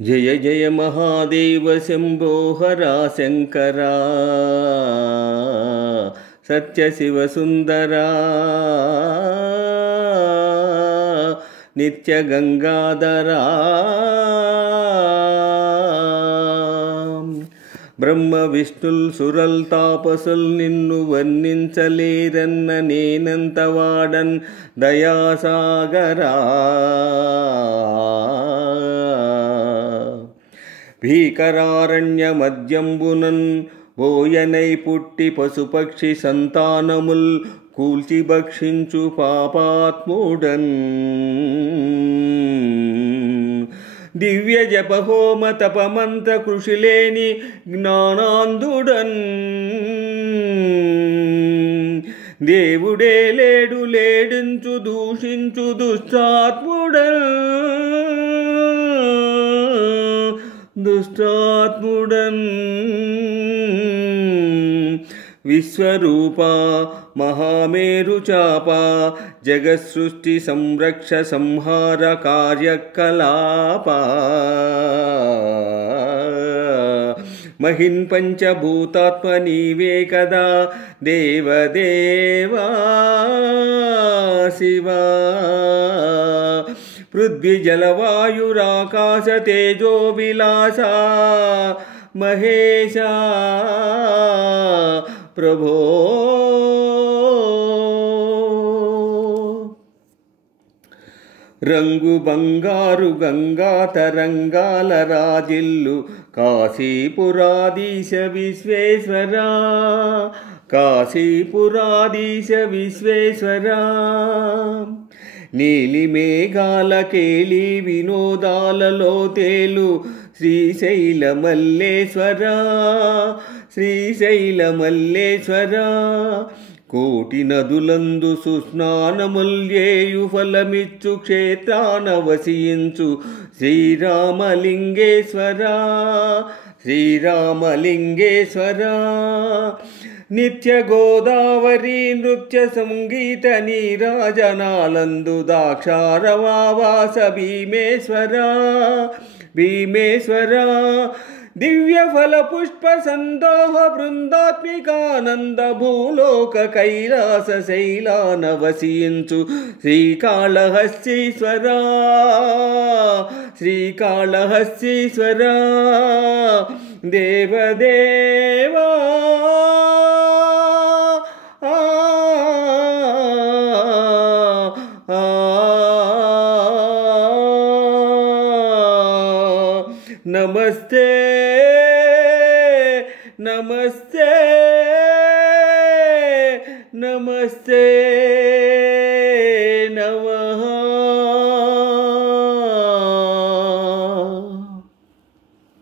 जय जय महादेव शंभो हरा शंकरा सत्य शिव सुंदरा नित्य गंगाधरा బ్రహ్మ విష్ణుల్ సురల్ తాపసుల్ నిన్ను వర్ణించలేరన్న నేనంత వాడన్ దయాసాగరా భీకరారణ్య మధ్యంబునన్ బోయనై పుట్టి పశుపక్షి సంతానముల్ కూల్చి భక్షించు పాపాత్ముడన్ దివ్య జప హోమ తపమంత్ర కృషిలేని జ్ఞానాంధుడన్ దేవుడే లేడు లేడించు దూషించు దుష్టాత్ముడన్ విశ్వరూప మహామేరు చాప జగత్సృష్టి సంరక్ష సంహార కార్యకలాప మహిన్ పంచభూతాత్మ నీవే కదా దేవదేవా శివా పృథ్వీ జలవాయురాకాశ తేజో విలాస మహేశ ప్రభో రంగు బంగారు గంగా తరంగాల రాజిల్లు కాశీపురాధీశ విశ్వేశ్వర కాశీపురాధీశ విశ్వేశ్వర నీలి మేఘాల కేళి వినోదాలలో తేలు శ్రీశైల మల్లేశ్వర శ్రీశైల మల్లేశ్వర కోటి నదులందు సుస్నానముల్యేయు ఫలమిచ్చు క్షేత్రాన వసించు శ్రీరామలింగేశ్వర శ్రీరామలింగేశ్వర నిత్య గోదావరి నృత్య సంగీత నీరాజనాలందు దాక్షారవాస భీమేశ్వర భీమేశ్వర దివ్య ఫల పుష్ప సందోహ బృందాత్మికానంద భూలోక కైలాస శైలాన వసించు శ్రీకాళహస్తీశ్వర శ్రీకాళహస్తీశ్వర దేవదేవా नमस्ते नमस्ते नमस्ते नमः।